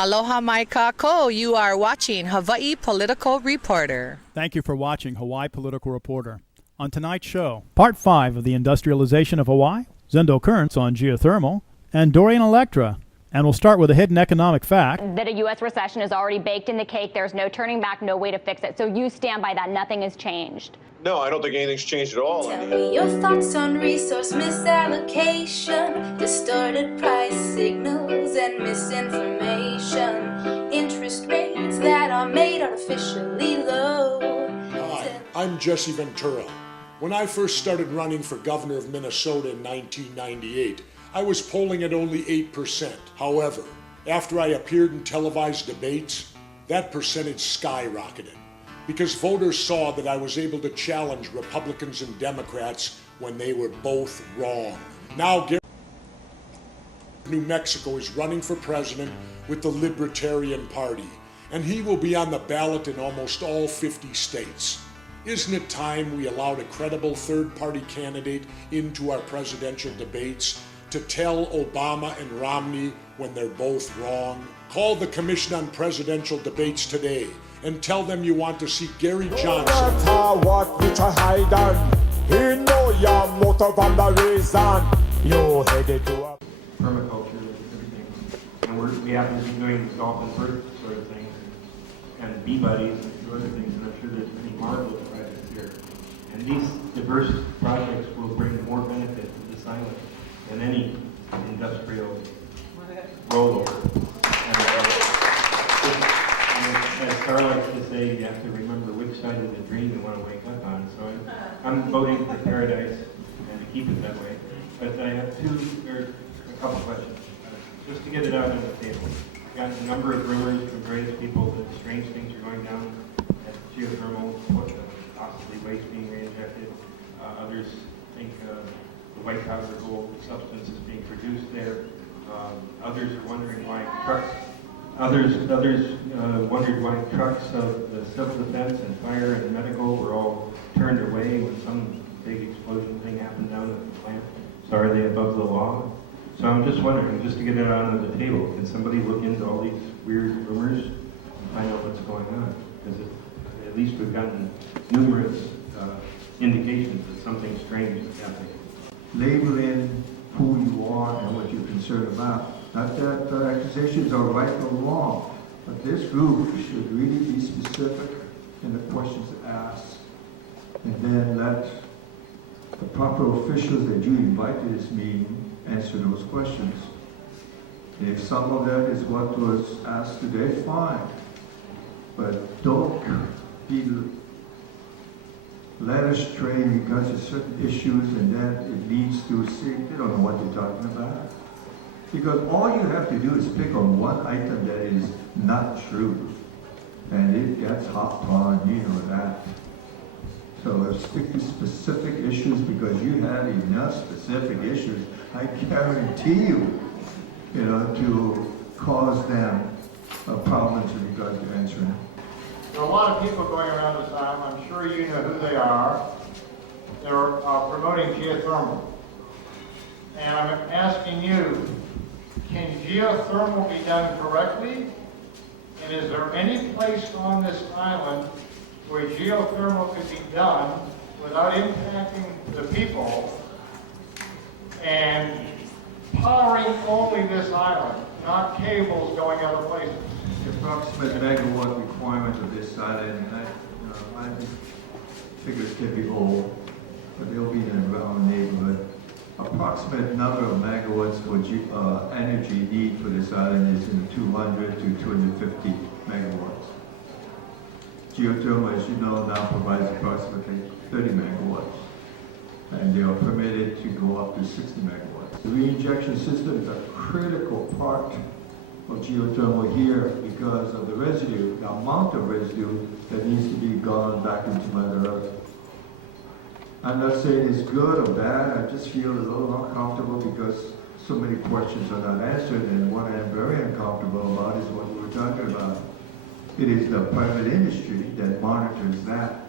Aloha mai kako. You are watching Hawaii Political Reporter. Thank you for watching Hawaii Political Reporter. On tonight's show, Part 5 of the industrialization of Hawaii, Zendo Currents on geothermal, and Dorian Electra. And we'll start with a hidden economic fact. That a U.S. recession is already baked in the cake. There's no turning back, no way to fix it. So you stand by that. Nothing has changed. No, I don't think anything's changed at all. Tell me your thoughts on resource misallocation, distorted price signals and misinformation, interest rates that are made artificially low. Hi, I'm Jesse Ventura. When I first started running for governor of Minnesota in 1998, I was polling at only 8%. However, after I appeared in televised debates, that percentage skyrocketed because voters saw that I was able to challenge Republicans and Democrats when they were both wrong. Now, New Mexico is running for president with the Libertarian Party, and he will be on the ballot in almost all 50 states. Isn't it time we allowed a credible third-party candidate into our presidential debates to tell Obama and Romney when they're both wrong? Call the Commission on Presidential Debates today and tell them you want to see Gary Johnson. Permaculture, everything. And we happen to be doing golf and bird sort of things, and bee buddies and a few other things, and I'm sure there's many marvelous projects here. And these diverse projects will bring more benefit to this island than any industrial rollover. And as Carl likes to say, you have to remember which side of the dream you want to wake up on. So I'm voting for paradise and to keep it that way. But I have a couple questions, just to get it out on the table. Got a number of rumors from various people that strange things are going down at geothermal, possibly waste being reinjected. Others think the white powder gold substance is being produced there. Others are wondering why trucks. Others wondered why trucks of the civil defense and fire and medical were all turned away when some big explosion thing happened down at the plant. So are they above the law? So I'm just wondering, just to get it out on the table, can somebody look into all these weird rumors and find out what's going on? Because at least we've gotten numerous indications that something strange is happening. Labeling who you are and what you're concerned about. Not that accusations are right or wrong, but this group should really be specific in the questions asked, and then let the proper officials that you invite to this meeting answer those questions. If some of that is what was asked today, fine. But don't be led astray because of certain issues and then it leads to see, they don't know what they're talking about. Because all you have to do is pick on one item that is not true. And it gets hopped on, you know that. So stick to specific issues because you have enough specific issues, I guarantee you, to cause them problems in regards to answering. There are a lot of people going around this island. I'm sure you know who they are. They're promoting geothermal. And I'm asking you, can geothermal be done correctly? And is there any place on this island where geothermal could be done without impacting the people and powering only this island, not cables going other places? The approximate megawatt requirement of this island, and I think figures can be old, but they'll be in around the neighborhood. Approximate number of megawatts for energy need for this island is in 200 to 250 megawatts. Geothermal, as you know, now provides approximately 30 megawatts, and they are permitted to go up to 60 megawatts. The reinjection system is a critical part of geothermal here because of the residue, the amount of residue that needs to be gone back into Mother Earth. I'm not saying it's good or bad, I just feel a little uncomfortable because so many questions are not answered, and what I'm very uncomfortable about is what we were talking about. It is the private industry that monitors that.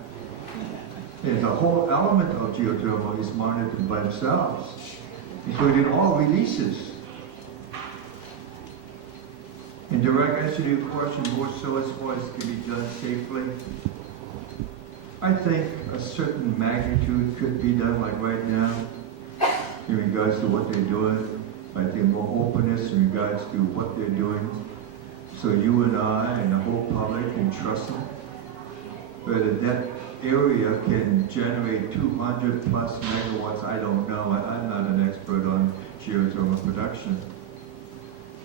And the whole element of geothermal is monitored by themselves, including all releases. In direct answer to your question, more so as far as can be done safely, I think a certain magnitude could be done, like right now, in regards to what they're doing. I think more openness in regards to what they're doing, so you and I and the whole public can trust them. Whether that area can generate 200 plus megawatts, I don't know. I'm not an expert on geothermal production.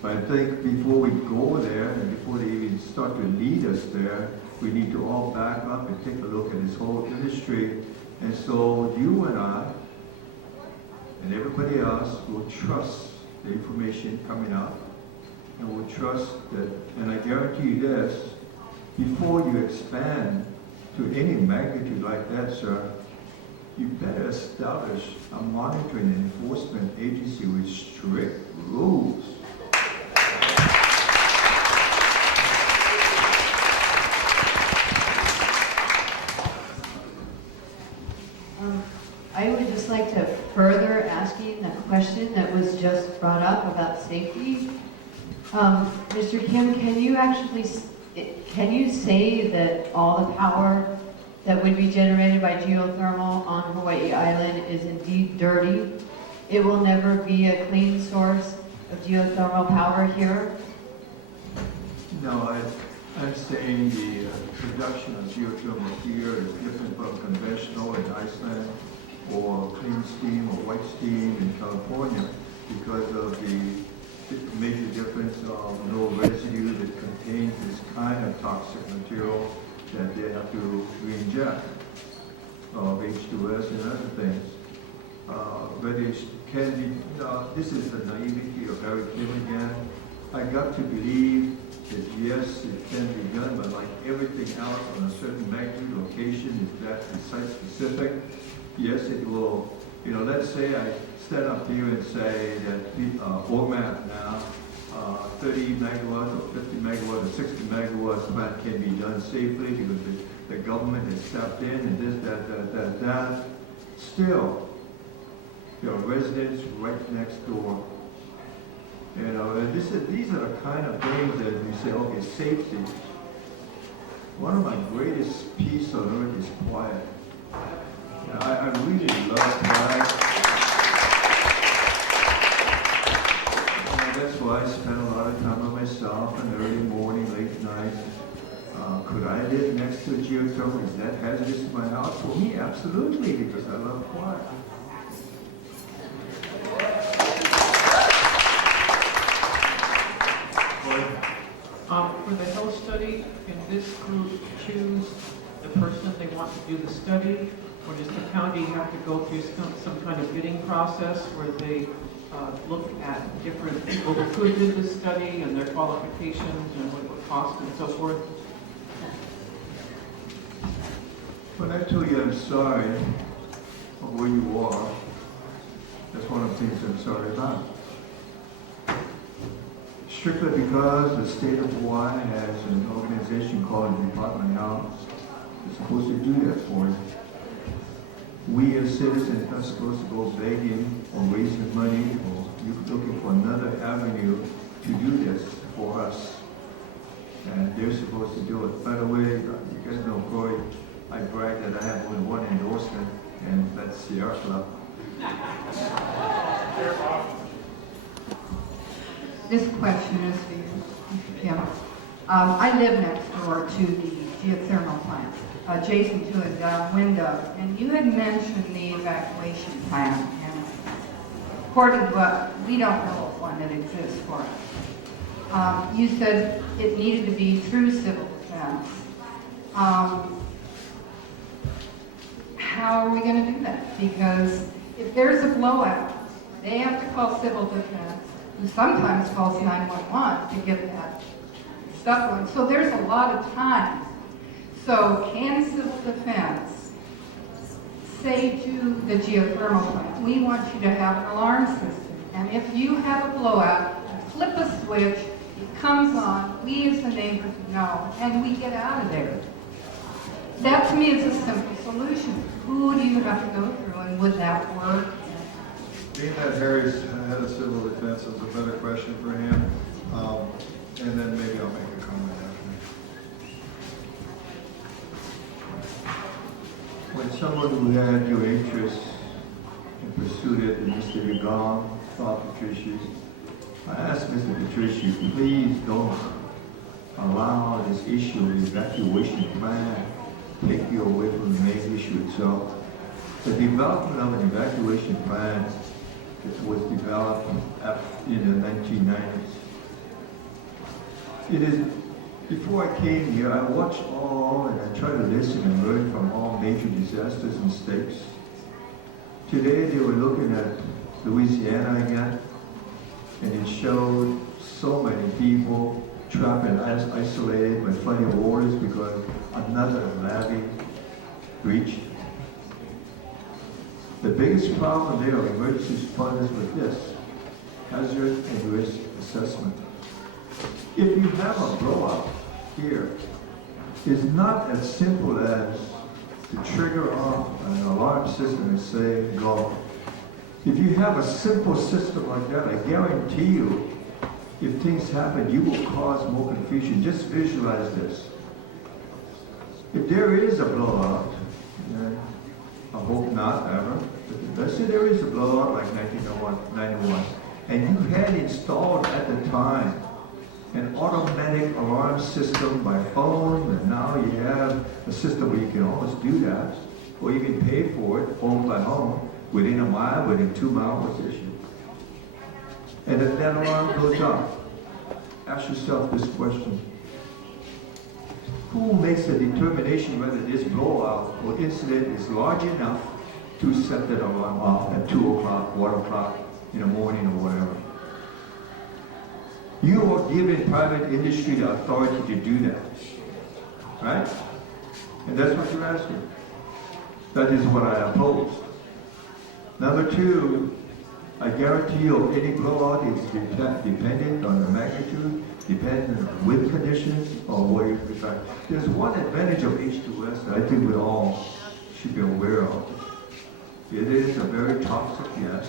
But I think before we go there, and before they even start to lead us there, we need to all back up and take a look at this whole industry. And so you and I, and everybody else will trust the information coming out, and will trust that, and I guarantee you this, before you expand to any magnitude like that, sir, you better establish a monitoring and enforcement agency with strict rules. I would just like to further asking that question that was just brought up about safety. Mr. Kim, can you say that all the power that would be generated by geothermal on Hawaii Island is indeed dirty? It will never be a clean source of geothermal power here? No, I'm saying the production of geothermal here is different from conventional in Iceland, or clean steam or white steam in California, because of the major difference of no residue that contains this kind of toxic material that they have to reinject, of H2S and other things. But it can be, this is the naivety of Harry Kim again. I got to believe that yes, it can be done, but like everything else on a certain magnitude location, if that is site specific, yes, it will. Let's say I stand up here and say that ORMAP now, 30 megawatts or 50 megawatts or 60 megawatts plant can be done safely because the government has stepped in and this, that. Still, there are residents right next door. And these are the kind of things that you say, okay, safety. One of my greatest peace on earth is quiet. I really love quiet. And that's why I spend a lot of time by myself in the early morning, late night. Could I live next to a geothermal? Is that hazardous to my house? For me, absolutely, because I love quiet. For the health study, can this group choose the person they want to do the study, or does the county have to go through some kind of bidding process where they look at different people who could do the study and their qualifications and what it would cost and so forth? When I tell you I'm sorry of where you are, that's one of the things I'm sorry about. Strictly because the state of Hawaii has an organization called the Department of Health that's supposed to do that for you. We as citizens are supposed to go begging or raising money or looking for another avenue to do this for us. And they're supposed to do it. By the way, you guys know, Corey, I brag that I have only one endorsement, and that's Sierra Club. This question is for you, Mr. Kim. I live next door to the geothermal plant, adjacent to it downwind, and you had mentioned the evacuation plan. And according to what, we don't know of one that exists for us. You said it needed to be through civil defense. How are we going to do that? Because if there's a blowout, they have to call civil defense, who sometimes calls 911 to get that stuff going. So there's a lot of time. So can civil defense say to the geothermal plant, we want you to have an alarm system, and if you have a blowout, flip a switch, it comes on, we as the neighbors know, and we get out of there. That to me is a simple solution. Who do you have to go through, and would that work? Being that Harry's head of civil defense is a better question for him. and then maybe I'll make a comment after. When someone who had your interest and pursued it, and Mr. Yagam, Bob Patrici, I asked Mr. Patrici, please don't allow this issue of the evacuation plan take you away from the main issue itself. The development of an evacuation plan was developed in the 1990s. It is, before I came here, I watched all and I tried to listen and learn from all major disasters and states. Today they were looking at Louisiana again, and it showed so many people trapped and isolated by flooding waters because another levee breached. The biggest problem there of emergency responders with this, hazard and risk assessment. If you have a blowout here, it's not as simple as to trigger off an alarm system and say, go. If you have a simple system like that, I guarantee you, if things happen, you will cause more confusion. Just visualize this. If there is a blowout, and I hope not ever, but let's say there is a blowout like 1991, and you had installed at the time an automatic alarm system by phone, and now you have a system where you can almost do that, or you can pay for it home by home, within a mile, within 2 mile position. And if that alarm goes off, ask yourself this question. Who makes a determination whether this blowout or incident is large enough to set that alarm off at 2 o'clock, 1 o'clock in the morning or whatever? You are giving private industry the authority to do that, right? And that's what you're asking. That is what I oppose. Number two, I guarantee you any blowout is dependent on the magnitude, dependent on wind conditions, or what you prefer. There's one advantage of H2S that I think we all should be aware of. It is a very toxic gas.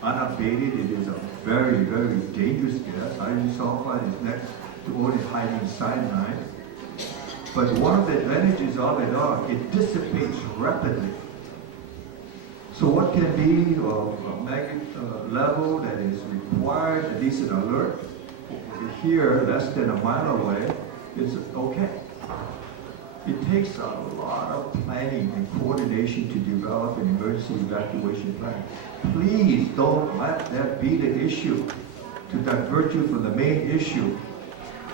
Unabated, it is a very, very dangerous gas. Hydrogen sulfide is next to only hydrogen cyanide. But one of the advantages of it all, it dissipates rapidly. So what can be of a level that is required, at least an alert, here, less than a mile away, is okay. It takes a lot of planning and coordination to develop an emergency evacuation plan. Please don't let that be the issue to divert you from the main issue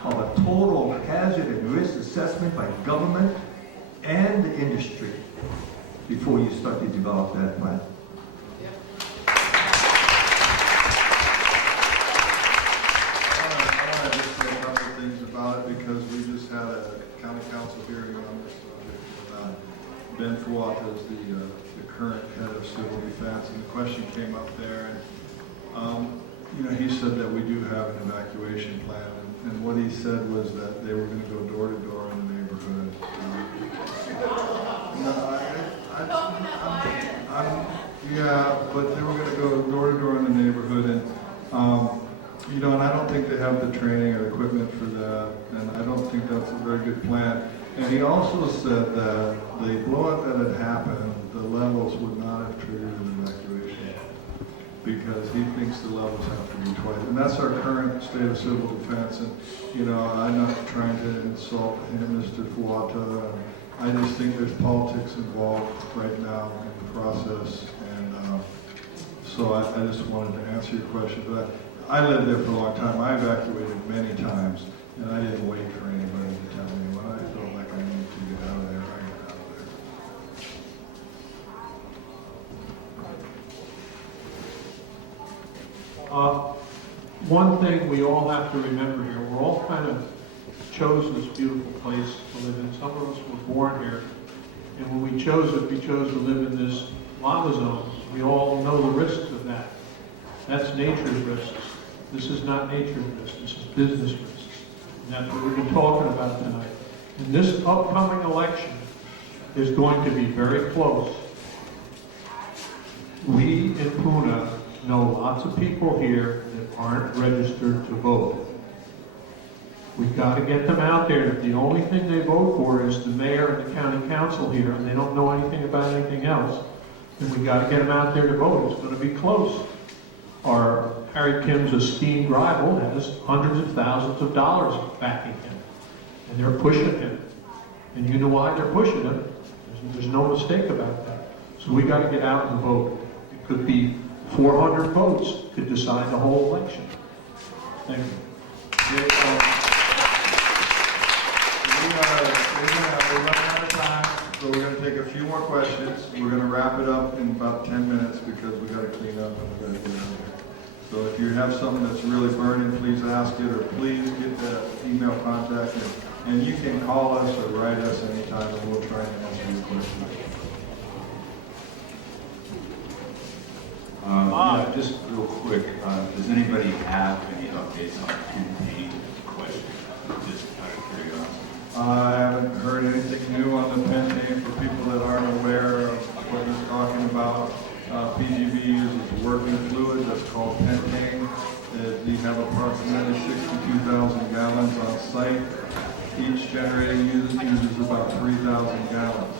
of a total hazard and risk assessment by government and the industry before you start to develop that plan. I want to just say a couple of things about it because we just had a county council hearing on this subject. Ben Fuata is the current head of civil defense, and the question came up there. And, he said that we do have an evacuation plan, and what he said was that they were going to go door to door in the neighborhood. Yeah, but they were going to go door to door in the neighborhood, and and I don't think they have the training or equipment for that, and I don't think that's a very good plan. And he also said that the blowout that had happened, the levels would not have triggered an evacuation because he thinks the levels have to be twice. And that's our current state of civil defense. And, I'm not trying to insult Mr. Fuata. I just think there's politics involved right now in the process. And so I just wanted to answer your question. But I lived there for a long time. I evacuated many times, and I didn't wait for anybody to tell me when I felt like I needed to get out of there. I got out of there. One thing we all have to remember here, we're all kind of chose this beautiful place to live in. Some of us were born here, and when we chose it, we chose to live in this lava zone. We all know the risks of that. That's nature's risks. This is not nature's risks, this is business risks. And that's what we've been talking about tonight. And this upcoming election is going to be very close. We in Puna know lots of people here that aren't registered to vote. We've got to get them out there. If the only thing they vote for is the mayor and the county council here, and they don't know anything about anything else, then we've got to get them out there to vote. It's going to be close. Our Harry Kim's esteemed rival has hundreds of thousands of dollars backing him, and they're pushing him. And you know why they're pushing him. There's no mistake about that. So we got to get out and vote. It could be 400 votes could decide the whole election. Thank you. We're running out of time, so we're going to take a few more questions. We're going to wrap it up in about 10 minutes because we got to clean up and we got to get out of here. So if you have something that's really burning, please ask it, or please get the email contact, and you can call us or write us anytime, and we'll try and answer your question. Yeah, just real quick, does anybody have any updates on campaign questions? Just out of curiosity. I haven't heard anything new on the pentane. For people that aren't aware of what he's talking about, PGV uses a working fluid that's called pentane. We have approximately 62,000 gallons on site. Each generator uses about 3,000 gallons.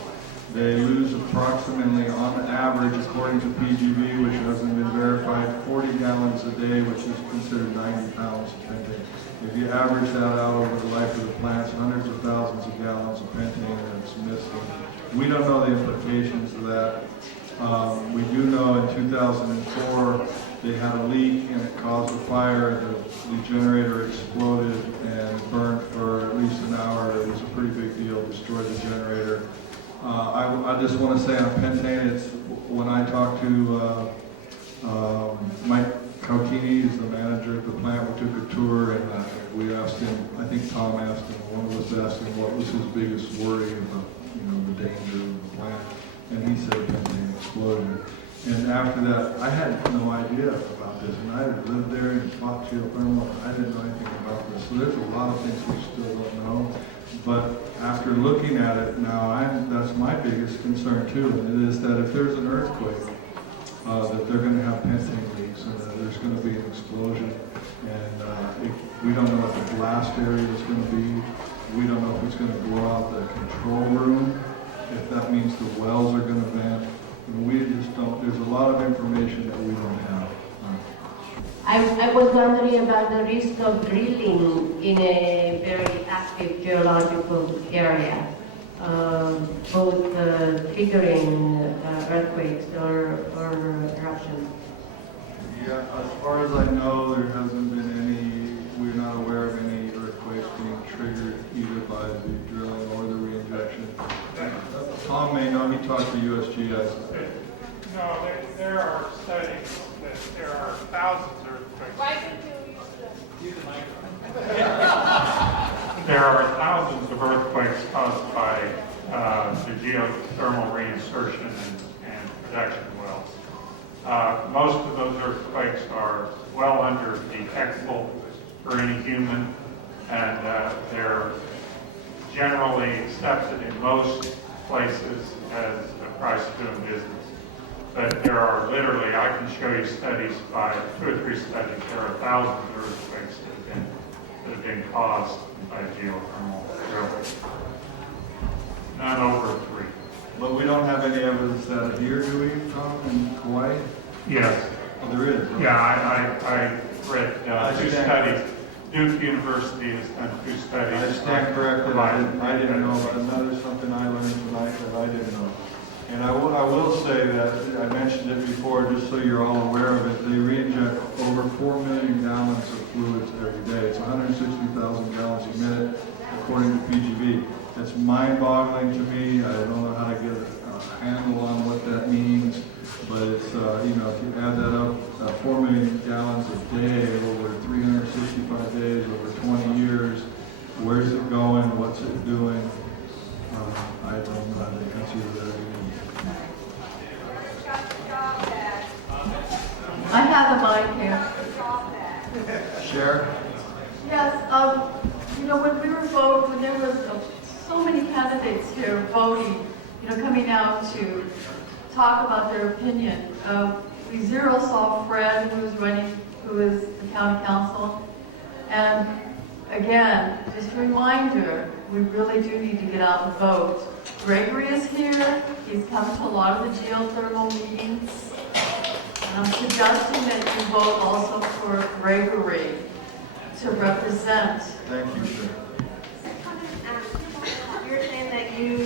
They lose approximately, on average, according to PGV, which hasn't been verified, 40 gallons a day, which is considered 90 pounds of pentane. If you average that out over the life of the plants, hundreds of thousands of gallons of pentane that's missing. We don't know the implications of that. We do know in 2004 they had a leak and it caused a fire. The generator exploded and burned for at least an hour. It was a pretty big deal, destroyed the generator. I just want to say on pentane, it's when I talked to Mike Kaukini, is the manager of the plant. We took a tour and we asked him. I think Tom asked him. One of us asked him what was his biggest worry about, the danger of the plant, and he said pentane exploded. And after that, I had no idea about this, and I had lived there and fought geothermal. I didn't know anything about this, so there's a lot of things we still don't know. But after looking at it now, that's my biggest concern too, and it is that if there's an earthquake, that they're going to have pentane leaks and that there's going to be an explosion. And we don't know what the blast area is going to be. We don't know if it's going to blow out the control room, if that means the wells are going to vent. And we just don't, there's a lot of information that we don't have. I was wondering about the risk of drilling in a very active geological area, both triggering earthquakes or eruptions. Yeah, as far as I know, there hasn't been any, we're not aware of any earthquakes being triggered either by the drilling or the reinjection. Tom may know, he talked to USGS. No, there are studies that there are thousands of earthquakes. Why did you use the microphone? There are thousands of earthquakes caused by the geothermal reinsertion and production wells. Most of those earthquakes are well under detectable for any human, and they're generally accepted in most places as a price of doing business. But there are literally, I can show you studies by 2 or 3 studies, there are thousands of earthquakes that have been caused by geothermal drilling. None over 3. But we don't have any evidence that here, do we, Tom, in Hawaii? Yes. Oh, there is? Yeah, I read 2 studies. Duke University has done 2 studies. I stand corrected. I didn't know about it. That is something I learned tonight that I didn't know. And I will say that, I mentioned it before, just so you're all aware of it, they reinject over 4 million gallons of fluids every day. It's 160,000 gallons a minute, according to PGV. It's mind-boggling to me. I don't know how to get a handle on what that means, but it's, if you add that up, 4 million gallons a day over 365 days, over 20 years, where's it going? What's it doing? I don't know how to consider that. I have a mic here. Share? Yes, when we were voting, when there was so many candidates here voting, coming out to talk about their opinion, we saw Fred, who was running, who is the county council, and again, just a reminder, we really do need to get out and vote. Gregory is here. He's come to a lot of the geothermal meetings. And I'm suggesting that you vote also for Gregory to represent. Thank you, sir. You're saying that you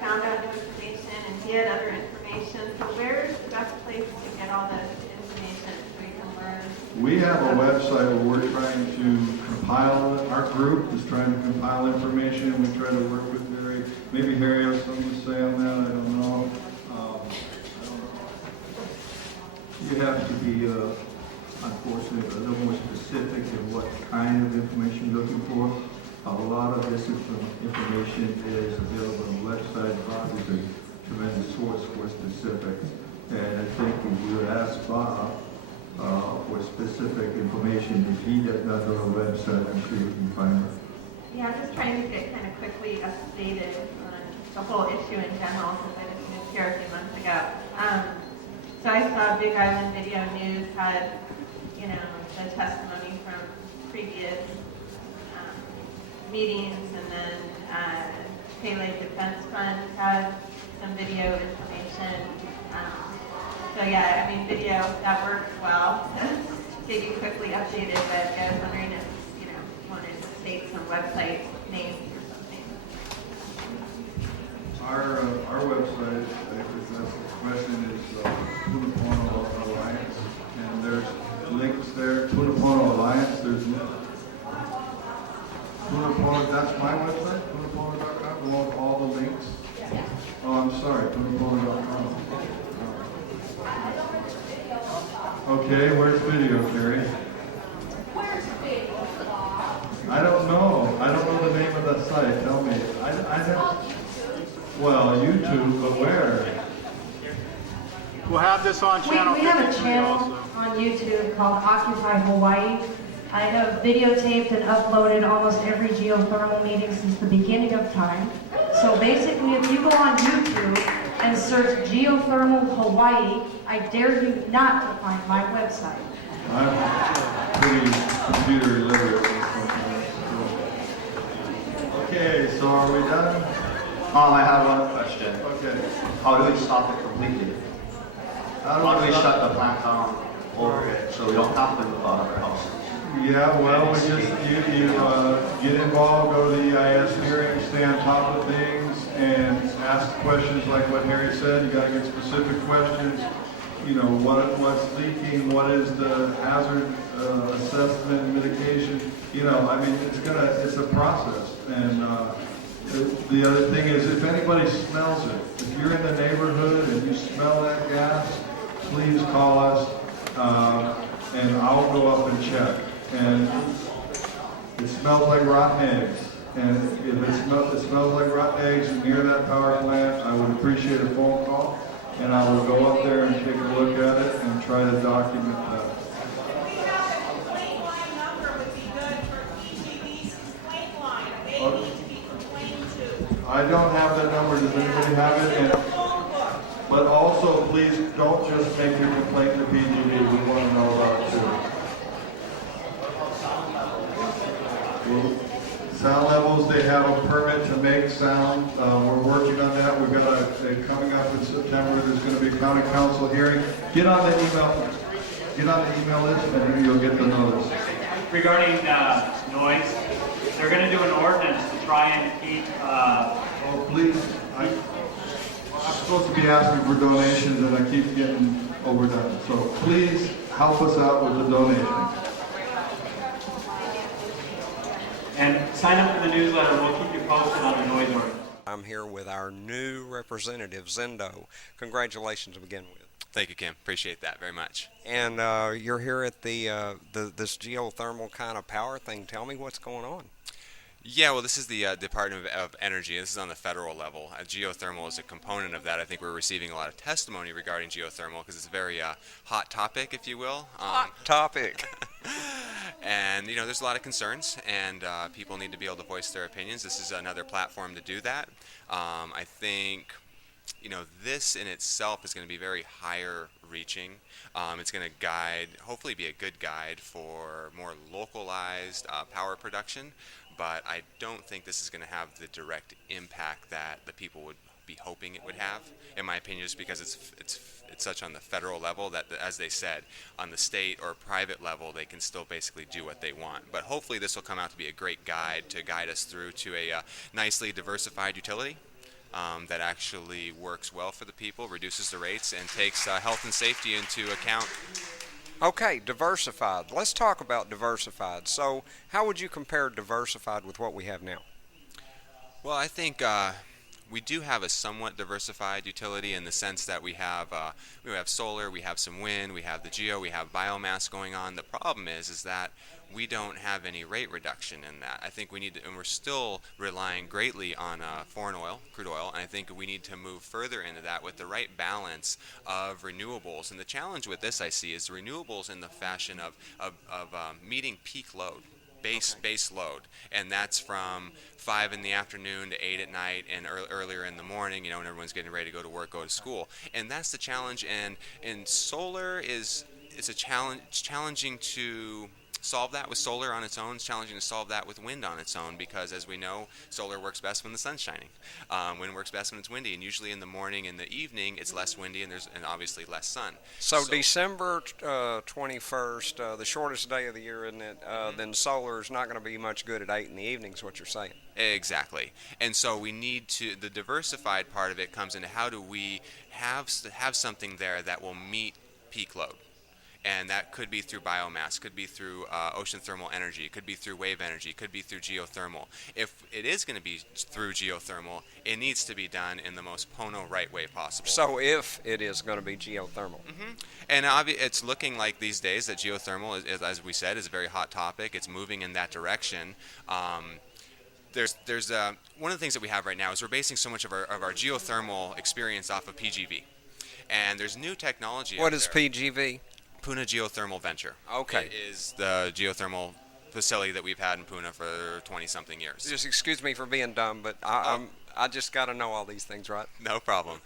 found out new information and did other information. So where's the best place to get all the information so you can learn? We have a website where we're trying to compile, our group is trying to compile information. We try to work with Harry. Maybe Harry has something to say on that, I don't know. You have to be, unfortunately, a little more specific in what kind of information you're looking for. A lot of this information is available on the website. Bob is a tremendous source for specifics. And I think if you ask Bob for specific information, if he does not know the website, I'm sure you can find it. Yeah, I'm just trying to get kind of quickly updated on the whole issue in general since I just moved here a few months ago. So I saw Big Island Video News had, the testimony from previous meetings, and then Pele Defense Fund had some video information. So yeah, I mean, video, that works well. Get you quickly updated, but I was wondering if, you wanted to state some website names or something. Our website, if that's the question, is Tunapono Alliance, and there's links there. Tunapono Alliance, there's Tunapono, that's my website, tunapono.com, along with all the links. Oh, I'm sorry, tunapono.com. Okay, where's video, Terry? Where's video? I don't know. I don't know the name of that site. Tell me. I don't. Well, YouTube, but where? We'll have this on channel. We have a 53 channel also. on YouTube called Occupy Hawaii. I have videotaped and uploaded almost every geothermal meeting since the beginning of time. So basically, if you go on YouTube and search geothermal Hawaii, I dare you not to find my website. I'm pretty computer illiterate. Okay, so are we done? I have one question. Okay. How do we stop it completely? How do we shut the plant down over it so we don't have to move out of our houses? Yeah, well, we just, you get involved, go to the EIS hearing, stay on top of things, and ask questions like what Harry said. You gotta get specific questions. What's leaking, what is the hazard assessment, mitigation, it's a process. And the other thing is, if anybody smells it, if you're in the neighborhood and you smell that gas, please call us, and I'll go up and check. And it smells like rotten eggs. And if it smells like rotten eggs near that power plant, I would appreciate a phone call. And I will go up there and take a look at it and try to document that. I don't have that number. Does anybody have it? But also, please don't just make your complaint to PG&E. We want to know about it too. Sound levels, they have a permit to make sound. We're working on that. We've got a coming up in September. There's going to be a county council hearing. Get on the email list, and you'll get the notice. Regarding noise, they're going to do an ordinance to try and keep. Oh, please! I'm supposed to be asking for donations, and I keep getting overdone. So please help us out with the donation. And sign up for the newsletter. We'll keep you posted on the noise ordinance. I'm here with our new representative, Zendo. Congratulations to begin with. Thank you, Kim. Appreciate that very much. And you're here at this geothermal kind of power thing. Tell me what's going on. Yeah, well, this is the Department of Energy. This is on the federal level. Geothermal is a component of that. I think we're receiving a lot of testimony regarding geothermal because it's a very hot topic, if you will. Hot topic. And, there's a lot of concerns, and people need to be able to voice their opinions. This is another platform to do that. I think, this in itself is going to be very higher reaching. It's going to hopefully be a good guide for more localized power production, but I don't think this is going to have the direct impact that the people would be hoping it would have, in my opinion, just because it's such on the federal level that, as they said, on the state or private level, they can still basically do what they want. But hopefully this will come out to be a great guide to guide us through to a nicely diversified utility that actually works well for the people, reduces the rates, and takes health and safety into account. Okay, diversified. Let's talk about diversified. So how would you compare diversified with what we have now? Well, I think we do have a somewhat diversified utility in the sense that we have solar, we have some wind, we have the geo, we have biomass going on. The problem is that we don't have any rate reduction in that. I think we need to, and we're still relying greatly on foreign oil, crude oil, and I think we need to move further into that with the right balance of renewables. And the challenge with this, I see, is the renewables in the fashion of meeting peak load. Base load, and that's from 5 in the afternoon to 8 at night and earlier in the morning, when everyone's getting ready to go to work, go to school. And that's the challenge, and solar is challenging to solve that with solar on its own. It's challenging to solve that with wind on its own, because as we know, solar works best when the sun's shining. Wind works best when it's windy, and usually in the morning and the evening it's less windy and obviously less sun. So December 21st, the shortest day of the year, isn't it? Then solar is not going to be much good at 8 in the evening, is what you're saying. Exactly. And so we need to, the diversified part of it comes into how do we have something there that will meet peak load. And that could be through biomass, could be through ocean thermal energy, could be through wave energy, could be through geothermal. If it is going to be through geothermal, it needs to be done in the most Pono right way possible. So if it is going to be geothermal. Mm-hmm. And it's looking like these days that geothermal, as we said, is a very hot topic. It's moving in that direction. There's one of the things that we have right now is we're basing so much of our geothermal experience off of PGV. And there's new technology What is PGV? Puna Geothermal Venture. Okay. It is the geothermal facility that we've had in Puna for 20-something years. Just excuse me for being dumb, but I just got to know all these things, right? No problem.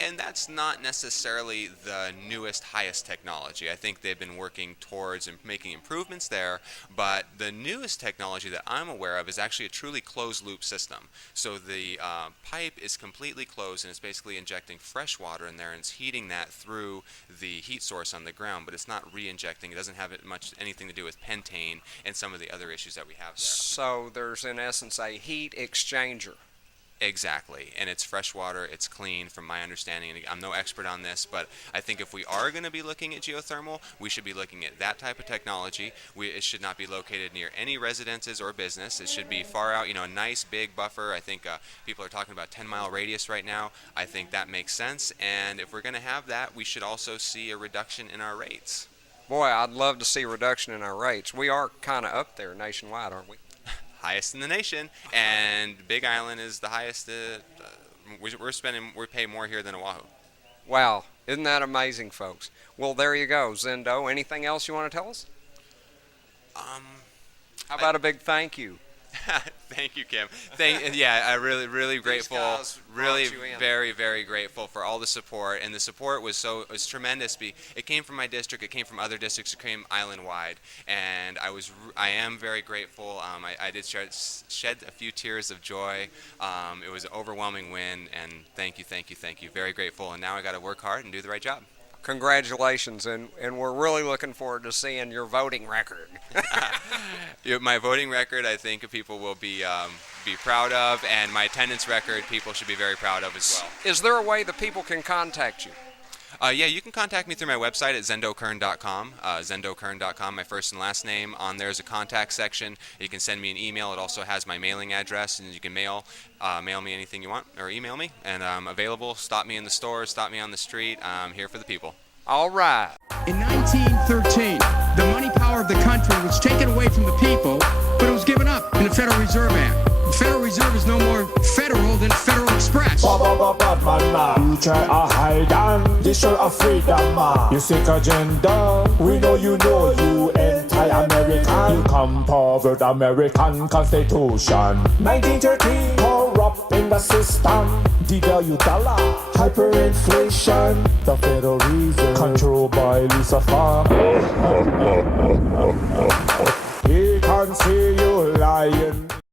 And that's not necessarily the newest, highest technology. I think they've been working towards making improvements there, but the newest technology that I'm aware of is actually a truly closed-loop system. So the pipe is completely closed, and it's basically injecting fresh water in there, and it's heating that through the heat source on the ground, but it's not re-injecting. It doesn't have anything to do with pentane and some of the other issues that we have there. So there's, in essence, a heat exchanger. Exactly, and it's fresh water, it's clean from my understanding, and I'm no expert on this, but I think if we are going to be looking at geothermal, we should be looking at that type of technology. It should not be located near any residences or business. It should be far out, a nice big buffer. I think people are talking about 10-mile radius right now. I think that makes sense, and if we're going to have that, we should also see a reduction in our rates. Boy, I'd love to see a reduction in our rates. We are kind of up there nationwide, aren't we? Highest in the nation, and Big Island is the highest. We pay more here than Oahu. Wow, isn't that amazing, folks? Well, there you go, Zendo. Anything else you want to tell us? How about a big thank you? Thank you, Kim. I'm really grateful. Really, very, very grateful for all the support, and the support was tremendous. It came from my district, it came from other districts, it came island-wide, and I am very grateful. I did shed a few tears of joy. It was an overwhelming win, and thank you. Very grateful, and now I got to work hard and do the right job. Congratulations, and we're really looking forward to seeing your voting record. My voting record, I think people will be proud of, and my attendance record, people should be very proud of as well. Is there a way that people can contact you? Yeah, you can contact me through my website at zendokern.com, zendokern.com, my first and last name. On there is a contact section. You can send me an email. It also has my mailing address, and you can mail me anything you want, or email me, and I'm available. Stop me in the stores, stop me on the street. I'm here for the people. All right. In 1913, the money power of the country was taken away from the people, but it was given up in the Federal Reserve Act. The Federal Reserve is no more federal than Federal Express. You try a hide and destroy a freedom, man. You seek agenda, we know you anti-American. You come forward American Constitution. 1913, corrupting the system. Devalue dollar, hyperinflation. The Federal Reserve, controlled by Lisa Farm. He can see you lying.